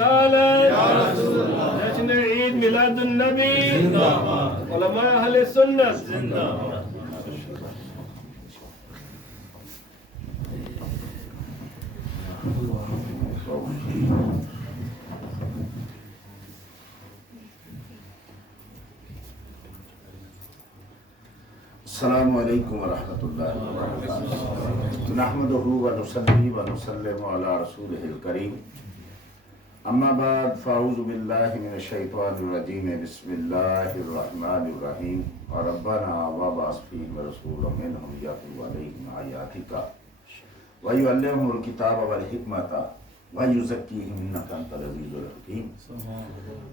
رسالت، جشن عید میلاد النبی، علماء اہل سنت. السلام علیکم ورحمۃ اللہ وبرکاتہ. نحمدہ ونصلی ونسلم علی رسولہ الکریم. اما بعد فاعوذ باللہ من الشیطان الرجیم. بسم اللہ الرحمن الرحیم. ربنا وابعث فیہم رسولا منہم یتلو علیہم آیاتک ویعلمہم الکتاب والحکمۃ ویزکیہم انک انت العزیز الحکیم.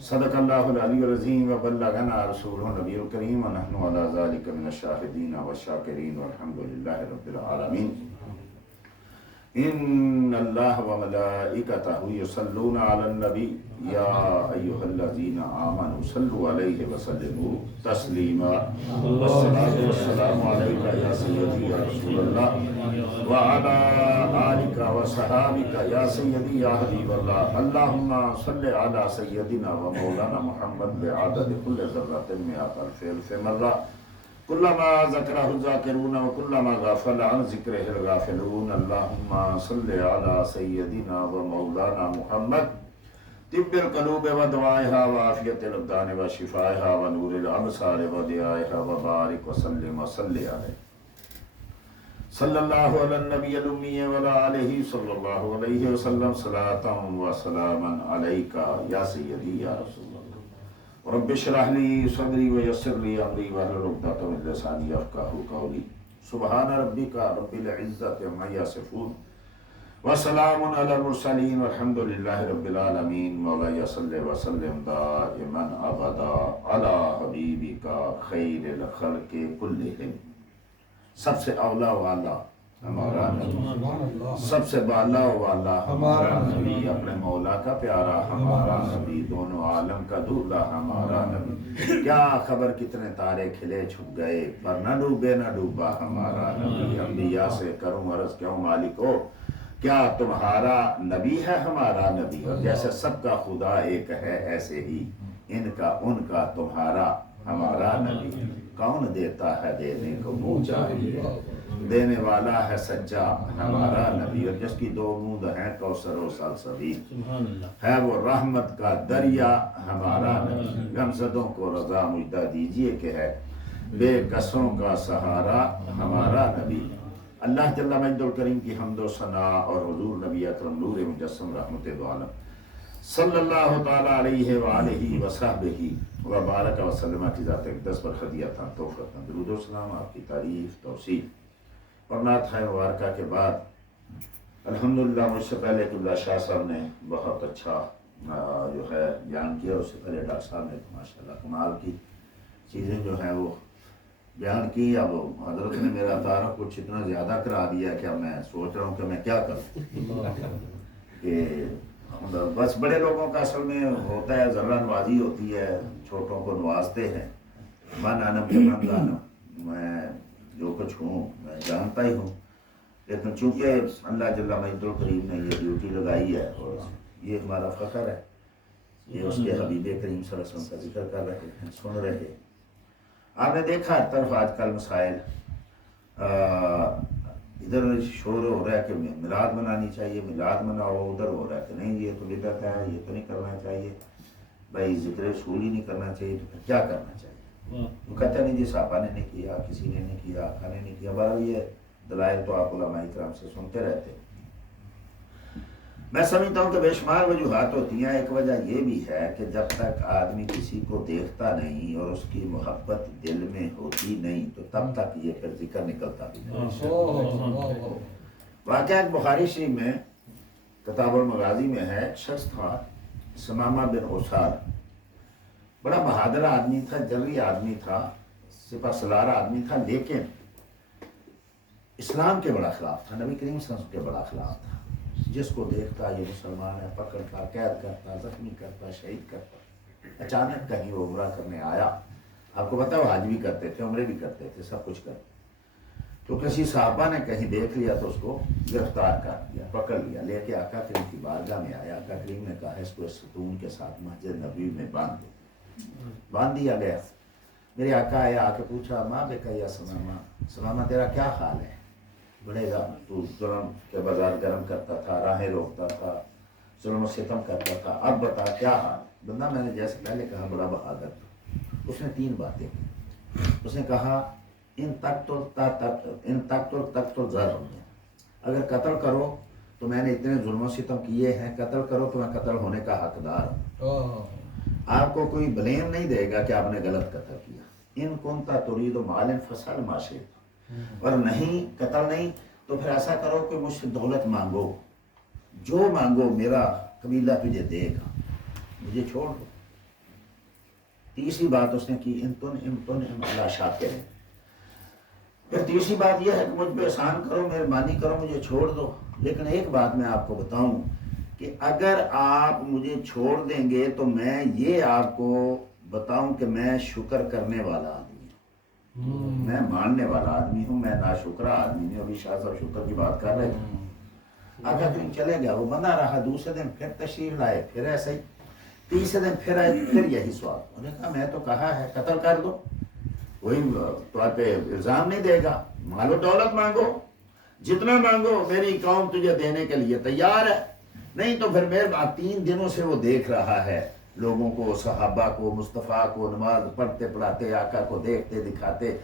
صدق اللہ العلی العظیم وبلغنا رسولہ النبی الکریم ونحن علی ذلک من الشاہدین والشاکرین والحمد للہ رب العالمین. ان اللہ وملائکتہ یصلون علی النبی یا ایہا الذین آمنوا صلوا علیہ وسلموا تسلیما. والصلاۃ والسلام علیک یا سیدی یا رسول اللہ وعلی آلک وصحابک یا سیدی یا حبیب اللہ. اللہم صل علی سیدنا و مولانا محمد بعدد کل ذرۃ مئۃ الف الف مرہ کلما ذکرہ الذاکرون وکلما غفل عن ذکرہ الغافلون. اللہم صل علی سیدنا و مولانا محمد طب القلوب و دوائها و عافیت الابدان و شفائها و نور الابصار و ضیائها و بارک وسلم وصلی علیہ صلی اللہ علی النبی الامی و علی آلہ صلی اللہ علیہ وسلم. صلاۃ و سلاما علیک یا سیدی یا رسول اللہ. رب اشرح لی صدری ویسر لی امری واحلل عقدۃ من لسانی یفقہوا قولی. سبحان ربک رب العزۃ عما یصفون وسلام علی المرسلین والحمد للہ رب العالمین. مولایا صلی وسلم دائما ابدا علی حبیبک خیر الخلق کلہم. سب سے اولا والا ہمارا نبی، سب سے بالا والا ہمارا نبی، اپنے مولا کا پیارا ہمارا نبی، دونوں عالم کا دولہ ہمارا نبی. کیا خبر کتنے تارے کھلے چھپ گئے پر نہ ڈوبے نہ ڈوبا ہمارا نبی. انبیاء سے کروں عرض کیوں مالکو کیا تمہارا نبی ہے ہمارا نبی. اور جیسے سب کا خدا ایک ہے ایسے ہی ان کا ان کا تمہارا ہمارا نبی. کون دیتا ہے دینے کو منہ چاہیے، دینے والا ہے سچا ہمارا نبی. اور جس کی دو بوند ہیں کوثر و سلسبیل ہے وہ رحمت کا دریا ہمارا نبی. غمزدوں کو رضا مجدہ دیجئے کہ ہے بے کسوں کا سہارا ہمارا نبی. اللہ جل مجد الکریم کی حمد و ثنا اور حضور نبی اکرم نور مجسم رحمت دو عالم صلی اللہ تعالی علیہ وآلہ وصحبہ وبارک وسلم کی ذات اقدس پر ہدیہ تھا توفیق تھا. درود و سلام آپ کی تعریف توصیف اور نعت ہے مبارکہ کے بعد الحمدللہ مجھ سے پہلے قبلہ شاہ صاحب نے بہت اچھا جو ہے بیان کیا. اس سے پہلے ڈاکٹر صاحب نے ماشاءاللہ کمال کی چیزیں جو ہیں وہ بیان کی. اب حضرت نے میرا تعارف کچھ اتنا زیادہ کرا دیا کہ اب میں سوچ رہا ہوں کہ میں کیا کروں. کہ بس بڑے لوگوں کا اصل میں ہوتا ہے ذرہ نوازی ہوتی ہے، چھوٹوں کو نوازتے ہیں. من انم جمن دانم، میں جو کچھ ہوں میں جانتا ہی ہوں، لیکن چونکہ اللہ جل مجد الکریم نے یہ ڈیوٹی لگائی ہے اور یہ ہمارا فخر ہے، یہ اس کے حبیب کریم صلی اللہ علیہ وسلم کا ذکر کر رہے ہیں، سن رہے ہیں. آپ نے دیکھا ہر طرف آج کل مسائل ادھر شور ہو رہا ہے کہ میلاد منانی چاہیے، میلاد مناؤ. ادھر ہو رہا ہے کہ نہیں یہ تو بدعت ہے، یہ تو نہیں کرنا چاہیے. بھائی ذکر رسول ہی نہیں کرنا چاہیے تو پھر کیا کرنا چاہیے؟ وہ کہتے نہیں جی صحابہ نے نہیں کیا، کسی نے نہیں کیا، آقا نے نہیں کیا. بہرحال یہ دلائل تو آپ علماء کرام سے سنتے رہتے. میں سمجھتا ہوں کہ بے شمار وجوہات ہوتی ہیں. ایک وجہ یہ بھی ہے کہ جب تک آدمی کسی کو دیکھتا نہیں اور اس کی محبت دل میں ہوتی نہیں تو تب تک یہ پھر ذکر نکلتا بھی نہیں. واقعہ ایک بخاری شریف میں کتاب المغازی میں ہے. ایک شخص تھا سمامہ بن اسار، بڑا بہادر آدمی تھا، جلوی آدمی تھا، سپہ سالار آدمی تھا، لیکن اسلام کے بڑا خلاف تھا، نبی کریم صلی اللہ علیہ وسلم کے بڑا خلاف تھا. جس کو دیکھتا یہ مسلمان ہے پکڑتا، قید کرتا، زخمی کرتا، شہید کرتا. اچانک کہیں وہ عمرہ کرنے آیا. آپ کو پتا وہ حج بھی کرتے تھے، عمرے بھی کرتے تھے، سب کچھ کرتے. تو کسی صحابہ نے کہیں دیکھ لیا تو اس کو گرفتار کر دیا، پکڑ لیا، لے کے آقا کریم کی بارگاہ میں آیا۔ آقا کریم نے کہا اس کو اس ستون کے ساتھ مسجد نبوی میں باندھ دو۔ باندھ دیا گیا۔ میرے آقا آیا، آ کے پوچھا ماں بیکا یا سلامہ، سلامہ تیرا کیا حال ہے؟ بڑے گا تو ظلم کے بازار گرم کرتا تھا، راہیں روکتا تھا، ظلم و ستم کرتا تھا، اب بتا کیا حال؟ بندہ میں نے جیسے پہلے کہا بڑا بہادر تھا۔ اس نے 3 باتیں کی۔ اس نے کہا ان تقتل ظلم، اگر قتل کرو تو میں نے اتنے ظلم و ستم کیے ہیں، قتل کرو تو میں قتل ہونے کا حقدار ہوں۔ آپ کو کوئی بلیم نہیں دے گا کہ آپ نے غلط قتل کیا۔ ان کنتا ترید مال فسل ما شئت، اور نہیں قتل نہیں تو پھر ایسا کرو کہ مجھ سے دولت مانگو، جو مانگو میرا قبیلہ تجھے دے گا، مجھے چھوڑ دو۔ تیسری بات اس نے کی امتن اللہ شاکر، پھر تیسری بات یہ ہے کہ مجھ پہ احسان کرو، مہربانی کرو، مجھے چھوڑ دو۔ لیکن ایک بات میں آپ کو بتاؤں کہ اگر آپ مجھے چھوڑ دیں گے تو میں یہ آپ کو بتاؤں کہ میں شکر کرنے والا آدمی ہوں، میں ماننے والا آدمی ہوں، میں ناشکرا آدمی نہیں۔ ابھی شاہ صاحب شکر کی بات کر رہے تھے، آقا کریم چلے گیا، وہ بندہ رہا۔ دوسرے دن پھر تشریف لائے، پھر ایسے ہی۔ تیسرے دن پھر آئے، پھر یہی سوال۔ انہوں نے کہا میں تو کہا ہے قتل کر دو، وہی تو آپ پہ الزام نہیں دے گا، مال و دولت مانگو، جتنا مانگو میری قوم تجھے دینے کے لیے تیار ہے، نہیں تو پھر میرے بعد 3 دنوں سے وہ دیکھ رہا ہے لوگوں کو، صحابہ کو، مصطفیٰ کو نماز پڑھتے پڑھاتے، آقا کو دیکھتے دکھاتے،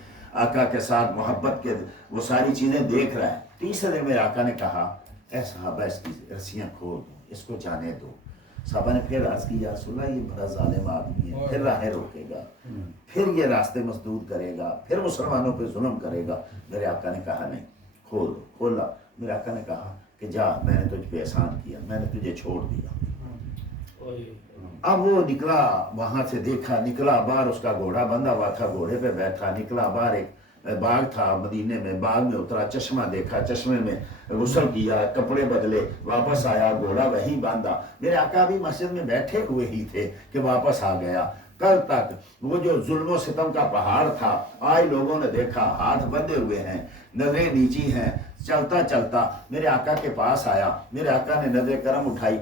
آقا کے ساتھ محبت کے وہ ساری چیزیں دیکھ رہا ہے۔ تیسرے دن میرے آقا نے کہا اے صحابہ اس کی رسیاں کھول دو، اس کو جانے دو۔ صحابہ نے پھر عرض کی یا رسول اللہ یہ بڑا ظالم آدمی ہے، پھر راہیں روکے گا، پھر یہ راستے مسدود کرے گا، پھر مسلمانوں پہ ظلم کرے گا۔ میرے آقا نے کہا نہیں، کھول دو، کھولا۔ میرے آقا نے کہا کہ جا، میں نے تجھ پہ احسان کیا، میں نے تجھے چھوڑ دیا۔ اب وہ نکلا وہاں سے، دیکھا، نکلا باہر، اس کا گھوڑا بندھا ہوا تھا، گھوڑے پہ بیٹھا، نکلا باہر، ایک باغ تھا مدینے میں، باغ میں اترا، چشمہ دیکھا، چشمے میں غسل کیا، کپڑے بدلے، واپس آیا، گھوڑا وہیں باندھا۔ میرے آقا بھی مسجد میں بیٹھے ہوئے ہی تھے کہ واپس آ گیا۔ کل تک وہ جو ظلم و ستم کا پہاڑ تھا، آج لوگوں نے دیکھا ہاتھ بندھے ہوئے ہیں، نظریں نیچی ہیں، چلتا چلتا میرے آقا کے پاس آیا۔ میرے آقا نے نظر کرم اٹھائی،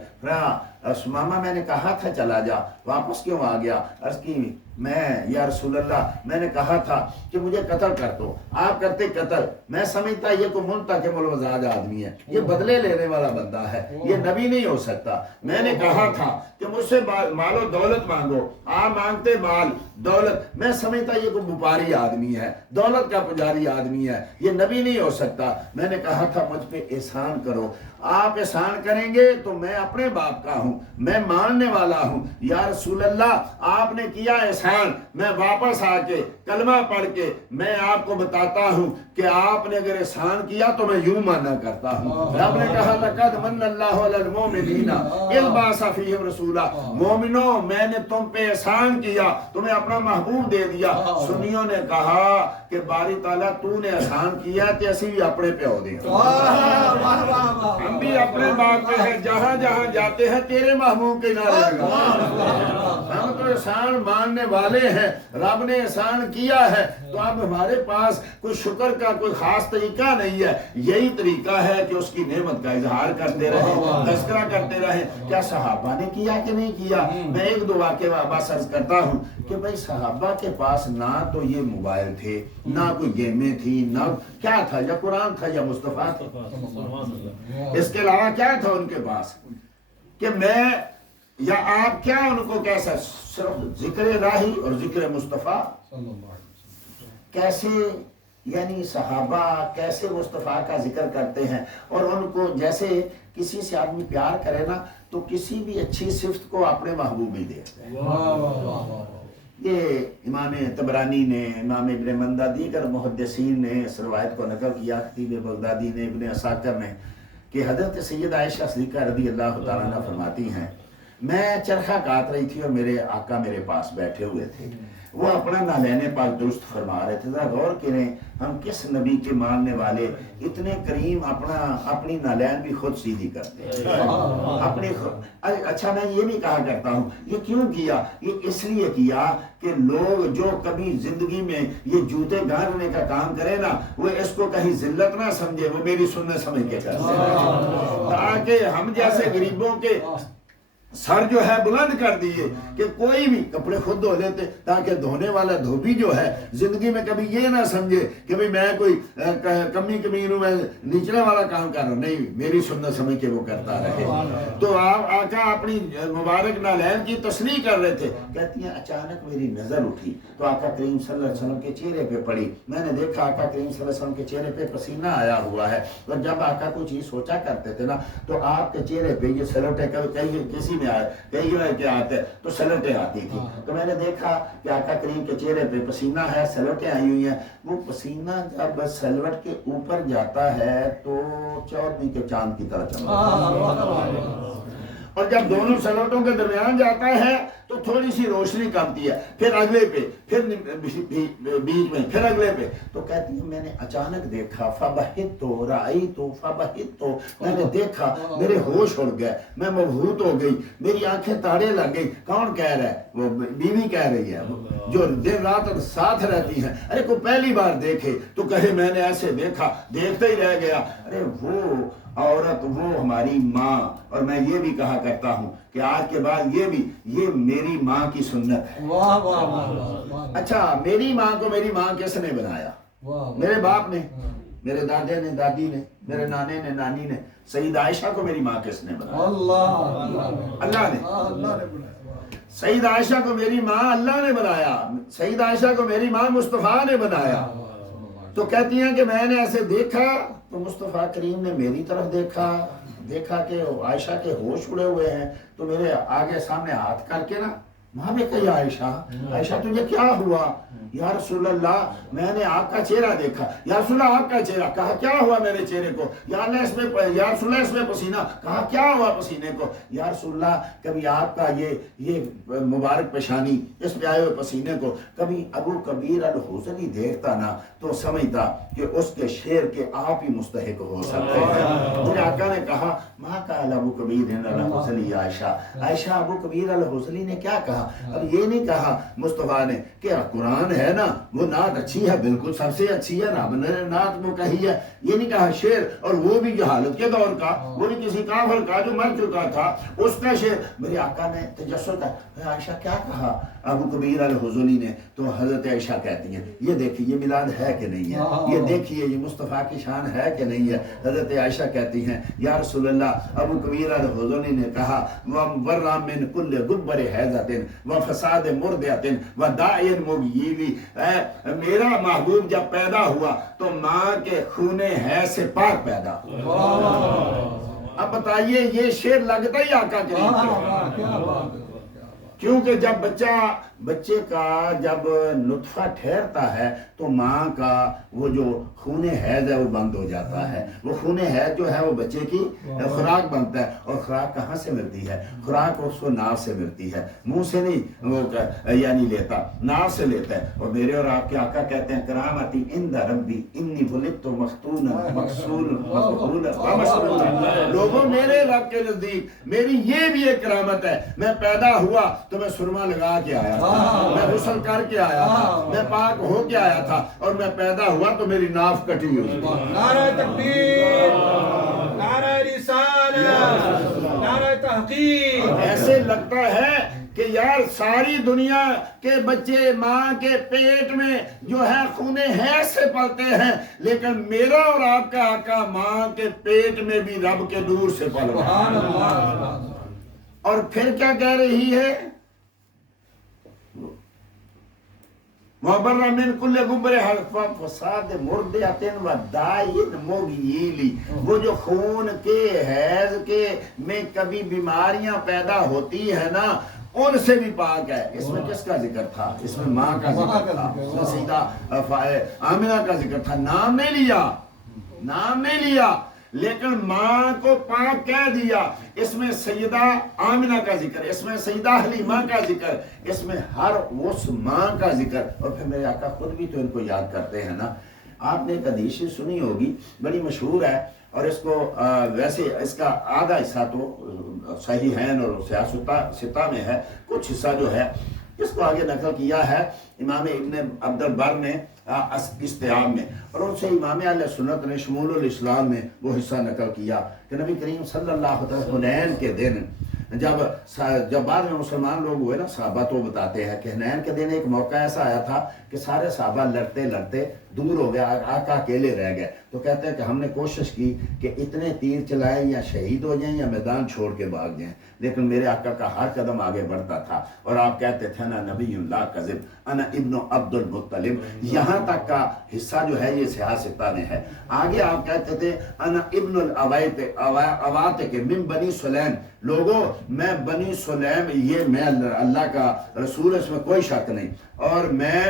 ماما میں نے کہا تھا چلا جا، واپس کیوں آ گیا؟ عرض کی میں یا رسول اللہ میں نے کہا تھا کہ مجھے قتل کر دو، آپ کرتے قتل، میں سمجھتا یہ کوئی منتقم المزاج آدمی ہے، یہ بدلے لینے والا بندہ ہے، یہ نبی نہیں ہو سکتا۔ میں نے کہا تھا کہ مجھ سے مال و دولت مانگو، آپ مانگتے مال دولت، میں سمجھتا یہ کوئی وپاری آدمی ہے، دولت کا پجاری آدمی ہے، یہ نبی نہیں ہو سکتا۔ میں نے کہا تھا مجھ پہ احسان کرو، آپ احسان کریں گے تو میں اپنے باپ کا ہوں، میں ماننے والا ہوں۔ یا رسول اللہ آپ نے کیا احسان، میں واپس آ کے کلمہ پڑھ کے میں آپ کو بتاتا ہوں کہ آپ نے اگر احسان کیا تو میں یوں مانا کرتا ہوں۔ رب نے کہا لقد من اللہ علی المؤمنین اذ بعث فیہم رسولا، مومنوں میں نے تم پہ احسان کیا، تمہیں اپنا محبوب دے دیا۔ سنیوں نے کہا کہ باری تعالیٰ تو نے احسان کیا تے اسی بھی اپنے پہ ہو دیں، ہم بھی اپنے باپ پہ ہیں، جہاں جہاں جاتے ہیں تیرے محبوب کے نعرے لگا۔ ہم تو احسان ماننے والے ہیں، رب نے احسان کیا ہے تو اب ہمارے پاس کوئی شکر کا کوئی خاص طریقہ نہیں ہے، یہی طریقہ ہے کہ اس کی نعمت کا اظہار کرتے رہیں، تذکرہ کرتے رہیں۔ کیا صحابہ نے کیا کہ نہیں کیا؟ میں ایک دو واقعہ بس عرض کرتا ہوں کہ بھائی صحابہ کے پاس نہ تو یہ موبائل تھے، نہ کوئی گیمیں تھی، نہ کیا تھا، یا قرآن تھا یا مصطفیٰ تھا، اس کے علاوہ کیا تھا ان کے پاس کہ میں یا آپ کیا ان کو کیسا؟ صرف ذکر الہی اور ذکر مصطفیٰ۔ کیسے یعنی صحابہ کیسے مصطفیٰ کا ذکر کرتے ہیں، اور ان کو جیسے کسی سے آدمی پیار کرے نا تو کسی بھی اچھی صفت کو اپنے محبوب ہی دیکھتے ہیں۔ یہ امام طبرانی نے، امام ابن مندہ، دیگر محدثین نے اس روایت کو نقل کیا، خطیب بغدادی نے، ابن عساکر نے، کہ حضرت سید عائشہ صدیقہ رضی اللہ تعالیٰ عنہ فرماتی ہیں میں چرخہ کاٹ رہی تھی اور میرے آقا میرے پاس بیٹھے ہوئے تھے، وہ اپنا نالین پاک درست فرما رہے تھے۔ ذرا غور کریں ہم کس نبی کے ماننے والے اتنے کریم اپنی نالین بھی خود سیدھی کرتے ہیں اپنی اچھا میں یہ نہیں کہا کرتا ہوں یہ کیوں کیا، یہ اس لیے کیا کہ لوگ جو کبھی زندگی میں یہ جوتے گھاڑنے کا کام کرے نا وہ اس کو کہیں ذلت نہ سمجھے، وہ میری سنت سمجھ کے کرتے ہیں، تاکہ ہم جیسے غریبوں کے سر جو ہے بلند کر دیے کہ کوئی بھی کپڑے خود دھو لیتے تاکہ دھونے والا دھوبی جو ہے زندگی میں کبھی یہ نہ سمجھے کہ بھئی میں کوئی کمی کمین ہوں، میں نچلے والا کام کر رہا ہوں، نہیں میری سنت سمجھ کے وہ کرتا رہے۔ تو آقا اپنی مبارک نالین کی تصریح کر رہے تھے، کہتی ہیں اچانک میری نظر اٹھی تو آقا کریم صلی اللہ علیہ وسلم کے چہرے پہ پڑی، میں نے دیکھا آقا کریم صلی اللہ علیہ وسلم کے چہرے پہ پسینہ آیا ہوا ہے، اور جب آقا کوئی چیز سوچا کرتے تھے نا تو آپ کے چہرے پہ یہ سلوٹے کسی میں آئے کئی کہ آتے تو سلوٹیں آتی تھی، تو میں نے دیکھا کہ آقا کریم کے چہرے پہ پسینہ ہے، سلوٹیں آئی ہوئی ہیں، وہ پسینہ جب سلوٹ کے اوپر جاتا ہے تو 14ویں کے چاند کی طرح چمکتا ہے، اور جب دونوں سلوٹوں کے درمیان جاتا ہے تو تھوڑی سی روشنی کمتی ہے، پھر اگلے پہ، پھر بیچ میں، پھر اگلے پہ، تو کہتی ہے میں نے اچانک دیکھا فبہتو رأیتو فبہتو، میں نے دیکھا میرے ہوش اڑ گئے، میں مبہوت ہو گئی، میری آنکھیں تاڑے لگ گئی۔ کون کہہ رہا ہے؟ وہ بیوی کہہ رہی ہے جو دن رات ساتھ رہتی ہیں، ارے کوئی پہلی بار دیکھے تو کہے میں نے ایسے دیکھا، دیکھتے ہی رہ گیا، ارے وہ عورت وہ ہماری ماں، اور میں یہ بھی کہا کرتا ہوں کہ آج کے بعد یہ میری ماں کی سنت ہے۔ اچھا میری ماں کو میری ماں کس نے بنایا؟ میرے باپ نے، میرے دادے نے، دادی نے، میرے نانے نے، نانی نے۔ سید عائشہ کو میری ماں کس نے بنایا؟ اللہ نے۔ سید عائشہ کو میری ماں اللہ نے بنایا، سید عائشہ کو میری ماں مصطفیٰ نے بنایا۔ تو کہتی ہیں کہ میں نے ایسے دیکھا تو مصطفیٰ کریم نے میری طرف دیکھا کہ عائشہ کے ہوش اڑے ہوئے ہیں، تو میرے آگے سامنے ہاتھ کر کے نا وہاں میں کہا عائشہ تجھے کیا ہوا؟ یا رسول اللہ میں نے آپ کا چہرہ دیکھا۔ یا رسول اللہ آپ کا چہرہ؟ کہا کیا ہوا میرے چہرے کو؟ یا رسول اللہ اس میں پسینہ؟ کہا کیا ہوا پسینے کو؟ یا رسول اللہ کبھی آپ کا یہ مبارک پیشانی اس پہ آئے ہوئے پسینے کو کبھی ابو کبیر الحزنی دیکھتا نا تو سمجھتا کہ اس کے شعر کے آپ ہی مستحق ہو سکتے ہیں۔ میرے آقا نے کہا ماں قال ابو کبیر الحزنی عائشہ ابو کبیر الحزنی نے کیا کہا؟ اب یہ نہیں کہا مصطفیٰ نے کہ قرآن ہے نا وہ نعت اچھی ہے، بالکل سب سے اچھی ہے نا، نعت وہ کہی ہے، یہ نہیں کہا شعر، اور وہ بھی جہالت کے دور کا، وہ بھی کسی کافر کا جو مر چکا تھا اس کا شعر۔ میرے آقا نے تجسس ہے عائشہ کیا کہا ابو کبیر الحزنی نے؟ تو حضرت عائشہ کہتی ہیں یہ دیکھیے یہ میلاد ہے کہ نہیں ہے، یہ دیکھیے یہ مصطفیٰ کی شان ہے کہ نہیں ہے۔ حضرت عائشہ کہتی ہیں یا رسول اللہ ابو کبیر الحزنی نے کہا وَبَرَّ مِنْ كُلِّ غُبَّرِ حَیْضَةٍ وَفَسَادِ مُرْضِعَةٍ وَدَاعٍ مُغْیِّبٍ، میرا محبوب جب پیدا ہوا تو ماں کے خون حیض سے پاک پیدا ہوا۔ اب بتائیے یہ شعر لگتا ہی آقا کریم پہ، کیونکہ جب بچے کا جب نطفہ ٹھہرتا ہے تو ماں کا وہ جو خون حیض ہے وہ بند ہو جاتا ہے، وہ خون حیض جو ہے وہ بچے کی خوراک بنتا ہے، اور خوراک کہاں سے ملتی ہے؟ خوراک اس کو ناف سے ملتی ہے، منہ سے نہیں وہ یعنی لیتا، ناف سے لیتا ہے۔ اور میرے اور آپ کے آقا کہتے ہیں کرامتی عند ربی انی ولدت مختونا مغسولا مطہورا ومسروورا، لوگوں میرے رب کے نزدیک میری یہ بھی ایک کرامت ہے، میں پیدا ہوا تو میں سرما لگا کے آیا تھا، میں غسل کر کے آیا تھا، میں پاک ہو کے آیا تھا، اور میں پیدا ہوا تو میری ناف کٹی ہوئی۔ نعرہ تکبیر، نعرہ رسالت، نعرہ تحقیق۔ ایسے لگتا ہے کہ یار ساری دنیا کے بچے ماں کے پیٹ میں جو ہے خون حیض سے پلتے ہیں، لیکن میرا اور آپ کا آقا ماں کے پیٹ میں بھی رب کے نور سے پل رہا ہے۔ اور پھر کیا کہہ رہی ہے؟ وَبَرَّ مِنْ كُلِّ غُبَّرٍ فَسَادِ مُرْضِعَةٍ وَدَاعٍ مُغْیِّبٍ، وہ جو خون کے حیض کے میں کبھی بیماریاں پیدا ہوتی ہے نا ان سے بھی پاک ہے۔ اس میں کس کا ذکر تھا؟ اس میں ماں کا ذکر تھا، اس میں سیدہ آمنہ کا ذکر تھا، نام نہیں لیا، لیکن ماں کو پاک کہہ دیا. اس میں سیدہ آمنہ کا ذکر، اس میں سیدہ حلیمہ کا ذکر، اس میں ہر اس ماں کا ذکر. اور پھر میرے آقا خود بھی تو ان کو یاد کرتے ہیں نا. آپ نے ایک حدیث سنی ہوگی، بڑی مشہور ہے، اور اس کو ویسے اس کا آدھا حصہ تو صحیحین اور ستہ میں ہے، کچھ حصہ جو ہے اس کو آگے نقل کیا ہے امام ابن عبد البر نے استیاب میں، اور ان سے امام اہل سنت نے شمول الاسلام میں وہ حصہ نقل کیا کہ نبی کریم صلی اللہ علیہ وسلم حنین کے دن جب بعد میں مسلمان لوگ ہوئے نا، صحابہ تو بتاتے ہیں کہ حنین کے دن ایک موقع ایسا آیا تھا کہ سارے صحابہ لڑتے لڑتے دور ہو گیا، آقا اکیلے رہ گئے. تو کہتے ہیں کہ ہم نے کوشش کی کہ اتنے تیر چلائیں یا شہید ہو جائیں یا میدان چھوڑ کے بھاگ جائیں، لیکن میرے آقا کا ہر قدم آگے بڑھتا تھا. اور آپ کہتے تھے نا نبی لا کذب انا ابن عبد المطلب. یہاں تک کا حصہ جو ہے یہ سیاستہ میں ہے. آگے آپ کہتے تھے انا ابن الاوات کے من بنی سلیم. لوگوں میں بنی سلیم، یہ میں اللہ کا رسول، اس میں کوئی شک نہیں، اور میں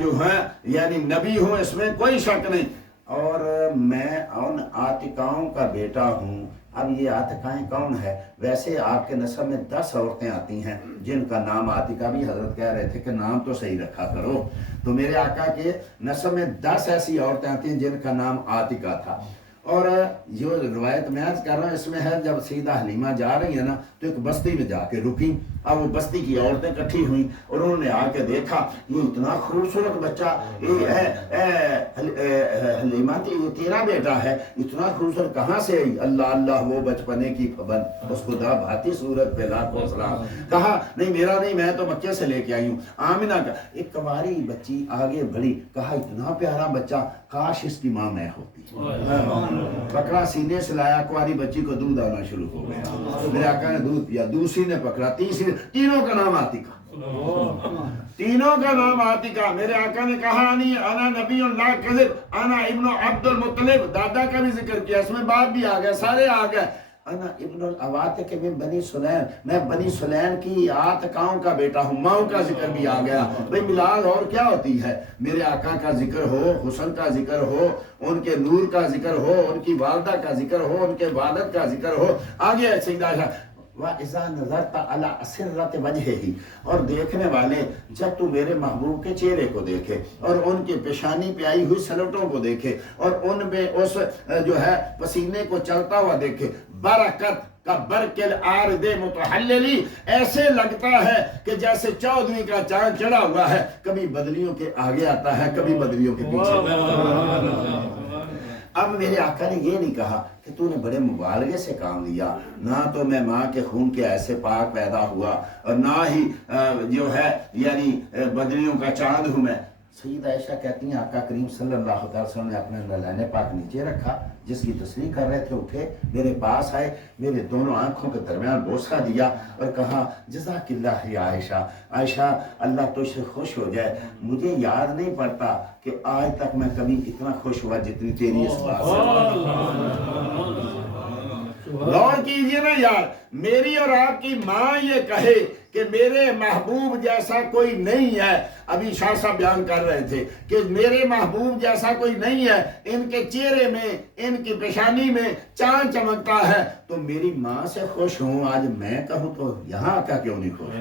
جو ہے یعنی نبی ہوں، اس میں کوئی شک نہیں، اور میں ان عاتقاؤں کا بیٹا ہوں. اب یہ عاتقائیں کون ہے؟ ویسے آپ کے نسب میں 10 عورتیں آتی ہیں جن کا نام عاتقہ، بھی حضرت کہہ رہے تھے کہ نام تو صحیح رکھا کرو. تو میرے آقا کے نسب میں 10 ایسی عورتیں آتی ہیں جن کا نام عاتقہ تھا. اور جو روایت میں عرض کر رہا ہوں اس میں ہے جب سیدہ حلیمہ جا رہی ہیں نا تو ایک بستی میں جا کے رکی. اب وہ بستی کی عورتیں اکٹھی ہوئیں اور انہوں نے آ کے دیکھا یہ اتنا خوبصورت بچہ، حلیمہ یہ تیرا بیٹا ہے، اتنا خوبصورت کہاں سے آئی؟ اللہ اللہ وہ بچپنے کی پابند، اس کو دا بھاتی صورت پہ لاکھ و سلام. کہا نہیں میرا نہیں، میں تو مکے سے لے کے آئی ہوں. آمنہ کا ایک کنواری بچی آگے بڑھی، کہا اتنا پیارا بچہ، کاش اس کی ماں میں ہوتی. پکڑا، سینے سے لایا، کنواری بچی کو دودھ آنا شروع ہو گیا. میرے آقا نے دودھ پیا، دوسری نے پکڑا، تیسری، تینوں کا نام عاتقہ، تینوں کا نام عاتقہ. میرے آقا نے کہا انا نبی لا کذب انا ابن عبد المطلب. دادا کا بھی ذکر کیا، اس میں باپ بھی آ گیا، سارے آ گئے. انا ابن الاواتق من بنی سلیم، میں بنی سلیم کی عاتقاؤں کا بیٹا ہوں. ماؤں کا ذکر بھی آ گیا. بھئی ملاد اور کیا ہوتی ہے؟ میرے آقا کا ذکر ہو، حسن کا ذکر ہو، ان کے نور کا ذکر ہو، ان کی والدہ کا ذکر ہو، ان کے والد کا ذکر ہو. آگے سیدہ وَإِذَا نَظَرْتَ عَلَىٰ أَسِرَّةِ وَجْهِهِ. اور دیکھنے والے جب تو میرے محبوب کے چہرے کو دیکھے اور ان کے پیشانی پہ آئی ہوئی سلوٹوں کو دیکھے اور ان میں اس جو ہے پسینے کو چلتا ہوا دیکھے، برکت کا برکل آرد متحللی، ایسے لگتا ہے کہ جیسے 14ویں کا چاند چڑھا ہوا ہے، کبھی بدلیوں کے آگے آتا ہے، کبھی بدلیوں کے پیچھے. اب میرے آقا نے یہ نہیں کہا کہ تو نے بڑے مبالغے سے کام لیا، نہ تو میں ماں کے خون کے ایسے پاک پیدا ہوا اور نہ ہی جو ہے یعنی بدلیوں کا چاند ہوں میں. سیدہ عائشہ کہتی ہیں آقا کریم صلی اللہ علیہ وسلم نے اپنے لالین پاک نیچے رکھا، جس کی تصریح کر رہے تھے، اٹھے میرے پاس آئے، میرے دونوں آنکھوں کے درمیان بوسہ دیا اور کہا جزاک اللہ یا عائشہ، عائشہ اللہ تجھ سے خوش ہو جائے. مجھے یاد نہیں پڑتا کہ آج تک میں کبھی اتنا خوش ہوا جتنی تیری اس بات سے. غور کیجئے نا یار، میری اور آپ کی ماں یہ کہے کہ میرے محبوب جیسا کوئی نہیں ہے. ابھی شاہ صاحب بیان کر رہے تھے کہ میرے محبوب جیسا کوئی نہیں ہے، ان کے چہرے میں، ان کی پیشانی میں چاند چمکتا ہے. تو میری ماں سے خوش ہوں، آج میں کہوں تو یہاں آقا کیوں نہیں خوش؟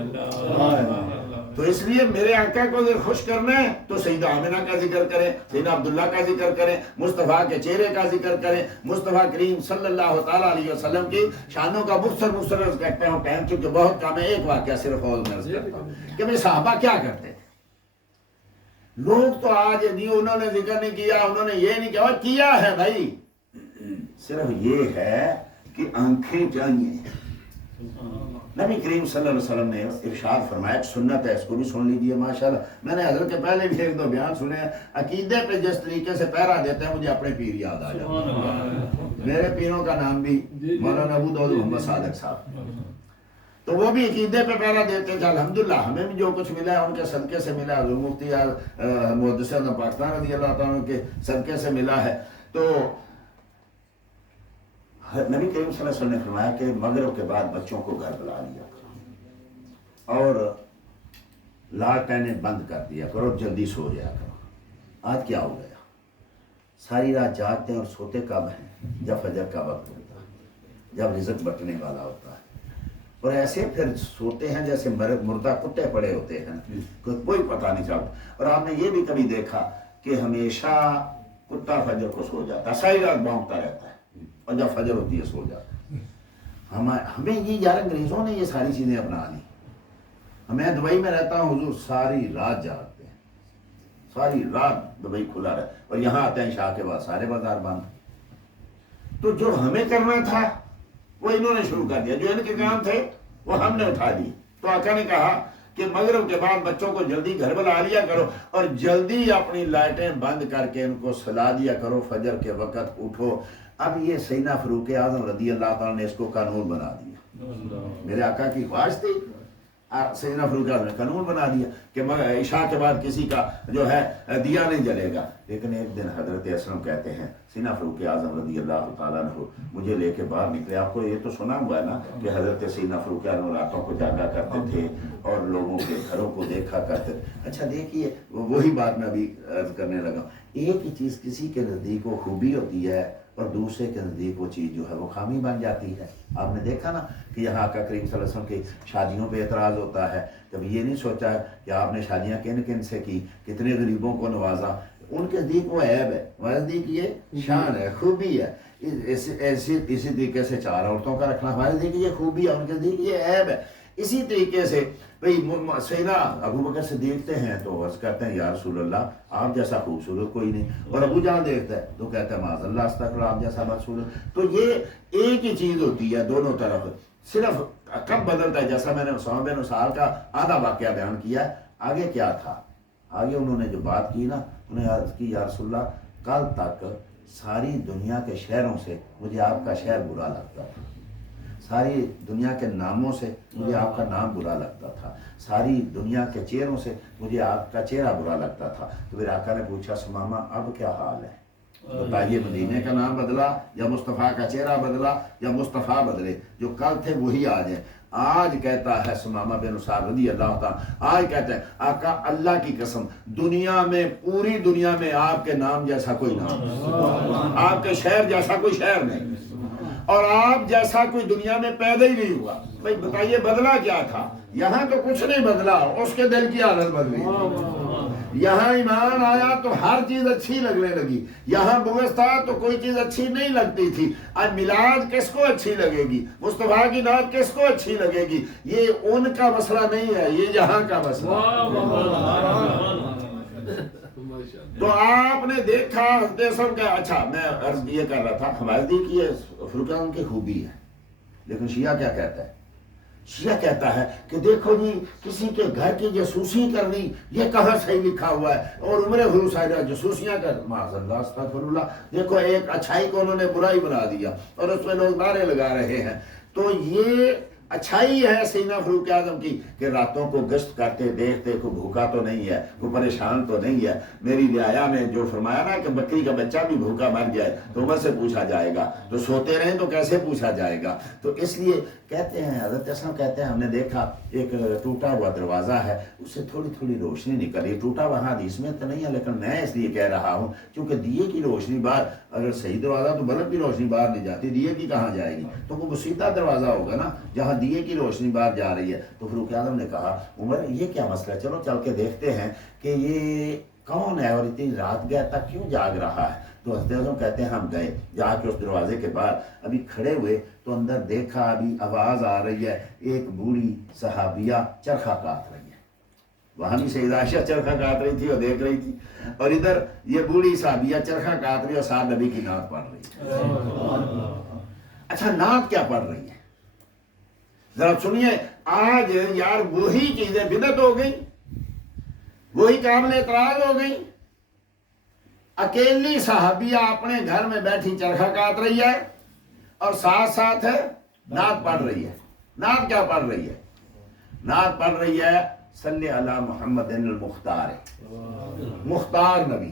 تو اس لیے میرے آقا کو اگر خوش کرنا ہے تو سیدہ آمنہ کا ذکر کریں، سیدہ عبداللہ کا ذکر کریں، مصطفیٰ کے چہرے کا ذکر کریں، مصطفیٰ کریم صلی اللہ تعالیٰ علیہ وسلم کی شانوں کا مختصر عرض کرتے ہیں. ٹائم چونکہ بہت کام ہے، ایک واقعہ صرف اور میں عرض کرتا ہوں کہ بھئی صحابہ کیا کرتے تھے. لوگ تو آج نہیں، انہوں نے ذکر نہیں کیا، انہوں نے یہ نہیں کیا ہے بھائی، صرف یہ ہے کہ آنکھیں چاہیے. نبی کریم صلی اللہ علیہ وسلم نے ارشاد فرمایا، ایک سنت ہے، اس کو بھی سن لیجئے ماشاءاللہ. میں نے حضرت کے پہلے بھی ایک دو بیان سنے ہیں. عقیدے پہ جس طریقے سے پہرا دیتے ہیں مجھے اپنے پیر یاد آ جاتے ہیں. میرے پیروں کا نام بھی مولانا ابو داؤد محمد صادق صاحب، تو وہ بھی عقیدے پہ پہرا دیتے تھے. الحمدللہ ہمیں بھی جو کچھ ملا ہے ان کے صدقے سے ملا ہے، حضور مفتی محدث اعظم پاکستان رضی اللہ تعالیٰ کے صدقے سے ملا ہے. تو نبی کریم صلی اللہ علیہ وسلم نے فرمایا کہ مغرب کے بعد بچوں کو گھر بلا لیا اور لالٹینیں بند کر دیا کرو، جلدی سو جایا کرو. آج کیا ہو گیا؟ ساری رات جاگتے ہیں اور سوتے کب ہیں؟ جب فجر کا وقت ہوتا ہے، جب رزق بٹنے والا ہوتا ہے، اور ایسے پھر سوتے ہیں جیسے مردہ کتے پڑے ہوتے ہیں، کوئی پتہ نہیں چلتا۔ اور آپ نے یہ بھی کبھی دیکھا کہ ہمیشہ کتا فجر کو سو جاتا ہے، ساری رات بھونکتا رہتا ہے اور جب فجر ہوتی ہے سو جاتا ہے۔ ہمیں یہ یار انگریزوں نے یہ ساری چیزیں اپنا لی۔ میں دبئی میں رہتا ہوں، حضور ساری رات جاگتے ہیں، ساری رات دبئی کھلا رہا، اور یہاں آتے ہیں عشاء کے بعد سارے بازار بند۔ تو جو ہمیں کرنا تھا وہ انہوں نے شروع کر دیا، جو ان کے کام تھے وہ ہم نے اٹھا دی۔ تو آقا نے کہا کہ مغرب کے بعد بچوں کو جلدی گھر بلا لیا کرو اور جلدی اپنی لائٹیں بند کر کے ان کو سلا دیا کرو، فجر کے وقت اٹھو۔ اب یہ سیدنا فاروق اعظم رضی اللہ تعالیٰ نے اس کو قانون بنا دیا۔ میرے آقا کی خواہش تھی، سیدنا فاروق اعظم نے قانون بنا دیا کہ عشاء کے بعد کسی کا جو ہے دیا نہیں جلے گا۔ لیکن ایک دن حضرت اسلم کہتے ہیں سیدنا فاروق اعظم رضی اللہ تعالیٰ عنہ مجھے لے کے باہر نکلے۔ آپ کو یہ تو سنا ہوا ہے نا کہ حضرت سیدنا فاروق اعظم راتوں کو جاگا کرتے تھے اور لوگوں کے گھروں کو دیکھا کرتے تھے۔ اچھا دیکھیے، وہی بات میں ابھی عرض کرنے لگا، ایک ہی چیز کسی کے نزدیک وہ خوبی ہوتی ہے اور دوسرے کے نزدیک وہ چیز جو ہے وہ خامی بن جاتی ہے۔ آپ نے دیکھا نا کہ یہاں آقا کریم صلی اللہ علیہ وسلم کی شادیوں پہ اعتراض ہوتا ہے، کبھی یہ نہیں سوچا کہ آپ نے شادیاں کن کن سے کی، کتنے غریبوں کو نوازا۔ ان کے نزدیک وہ عیب ہے، ہمارے نزدیک یہ شان ہے، خوبی ہے۔ اسی طریقے سے 4 عورتوں کا رکھنا ہمارے نزدیک یہ خوبی ہے، ان کے نزدیک یہ عیب ہے۔ اسی طریقے سے سیدنا ابو بکر سے دیکھتے ہیں تو عرض کرتے ہیں یا رسول اللہ آپ جیسا خوبصورت کوئی نہیں، اور ابو جان دیکھتا ہے تو کہتا ہے معاذ اللہ استغفر آپ جیسا بدصورت۔ تو یہ ایک ہی چیز ہوتی ہے دونوں طرف، صرف کب بدلتا ہے، جیسا میں نے اسامہ بن اسال کا آدھا واقعہ بیان کیا ہے۔ آگے کیا تھا؟ آگے انہوں نے جو بات کی نا، انہیں عرض کی یا رسول اللہ کل تک ساری دنیا کے شہروں سے مجھے آپ کا شہر برا لگتا تھا، ساری دنیا کے ناموں سے مجھے آپ کا نام برا لگتا تھا، ساری دنیا کے چہروں سے مجھے آپ کا چہرہ برا لگتا تھا۔ تو پھر آقا نے پوچھا سمامہ اب کیا حال ہے؟ بتائیے، مدینے کا نام بدلا یا مصطفیٰ کا چہرہ بدلا یا مصطفیٰ بدلے؟ جو کل تھے وہی آج ہیں۔ آج کہتا ہے سمامہ بن اسال رضی اللہ تعالیٰ، آج کہتے ہیں آقا اللہ کی قسم دنیا میں، پوری دنیا میں آپ کے نام جیسا کوئی نام، آپ کے شہر جیسا کوئی شہر نہیں، اور آپ جیسا کوئی دنیا میں پیدا ہی نہیں ہوا۔ بھائی بتائیے بدلا کیا تھا؟ یہاں تو کچھ نہیں بدلا، اس کے دل کی حالت بدلی۔ یہاں ایمان آیا تو ہر چیز اچھی لگنے لگی، یہاں بغض تھا تو کوئی چیز اچھی نہیں لگتی تھی۔ آج میلاد کس کو اچھی لگے گی؟ مصطفیٰ کی نعت کس کو اچھی لگے گی؟ یہ ان کا مسئلہ نہیں ہے، یہ یہاں کا مسئلہ۔ تو آپ نے دیکھا کا، اچھا میں عرض یہ کر رہا تھا ہمارے دیکھ یہ فرقان کی خوبی ہے، لیکن شیعہ کیا کہتا ہے؟ شیعہ کہتا ہے کہ دیکھو جی کسی کے گھر کی جاسوسی کرنی یہ کہاں صحیح لکھا ہوا ہے، اور عمر خلوص جاسوسیاں کر معاذ اللہ استغفر اللہ۔ دیکھو ایک اچھائی کو انہوں نے برائی بنا دیا اور اس میں لوگ نعرے لگا رہے ہیں۔ تو یہ اچھائی ہے سیدنا فاروق اعظم کی کہ راتوں کو گشت کرتے دیکھتے کوئی بھوکا تو نہیں ہے، کوئی پریشان تو نہیں ہے۔ میری رعایا میں جو فرمایا نا کہ بکری کا بچہ بھی بھوکا مر جائے تو عمر سے پوچھا جائے گا، تو سوتے رہیں تو کیسے پوچھا جائے گا؟ تو اس لیے کہتے ہیں حضرت اسلم کہتے ہیں ہم نے دیکھا ایک ٹوٹا ہوا دروازہ ہے، اس سے تھوڑی تھوڑی روشنی نکلی، ٹوٹا ہوا حدیث میں تو نہیں ہے لیکن میں اس لیے کہہ رہا ہوں کیونکہ دیے کی روشنی باہر، اگر صحیح دروازہ تو بلب کی روشنی باہر نہیں جاتی، دیے کی کہاں جائے گی؟ تو وہ سیدھا دروازہ ہوگا نا جہاں دیے کی روشنی باہر جا رہی ہے۔ تو فاروق اعظم نے کہا عمر یہ کیا مسئلہ ہے، چلو چل کے دیکھتے ہیں کہ یہ کون ہے اور اتنی رات گئے تک کیوں جاگ رہا ہے۔ تو حضرت اعظم کہتے ہیں ہم گئے جا کے اس دروازے کے بعد ابھی کھڑے ہوئے تو اندر دیکھا ابھی آواز آ رہی ہے، ایک بوڑھی صحابیہ چرخہ کاٹ رہی ہے۔ وہاں بھی سیدہ عائشہ چرخہ کاٹ رہی تھی اور دیکھ رہی تھی، اور ادھر یہ بوڑھی صحابیہ چرخہ کاٹ رہی اور ساتھ نبی کی نعت پڑھ رہی ہے۔ اچھا نعت کیا پڑھ رہی ہے ذرا سنیے۔ آج یار وہی چیزیں بدعت ہو گئی، وہی قابل اعتراض ہو گئی۔ اکیلی صحابیہ اپنے گھر میں بیٹھی چرخہ کاٹ رہی ہے اور ساتھ ساتھ نعت پڑھ رہی ہے۔ نعت کیا پڑھ رہی ہے؟ نعت پڑھ رہی ہے صلی علی محمد المختار، مختار نبی۔